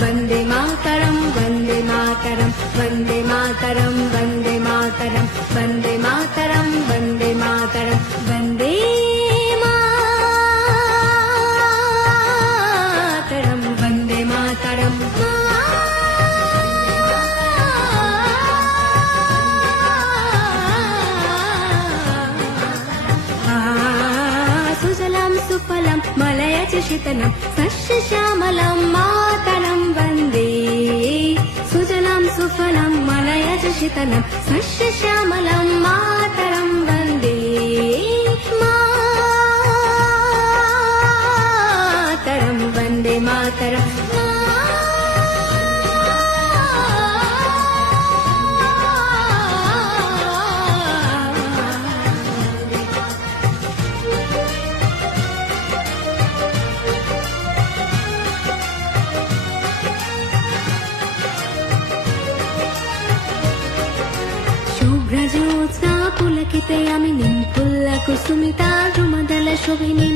वन्दे मातरं वन्दे मातरं वन्दे मातरं वन्दे मातरं वन्दे मातरं वन्दे मातरं वन्दे मातरं वन्दे मातरं सुजलं सुफलं मलयज शीतलं सस्यश्यामलं मातरं वन्दे सुजलं सुफलं मलयज शीतलं सस्यश्यामलं मातरं वन्दे मातरं वन्दे मातरं शुभ्रज्योत्स्ना पुलकिते यामिनीं पुल्लकुसुमिता रुमदलशोभिनीं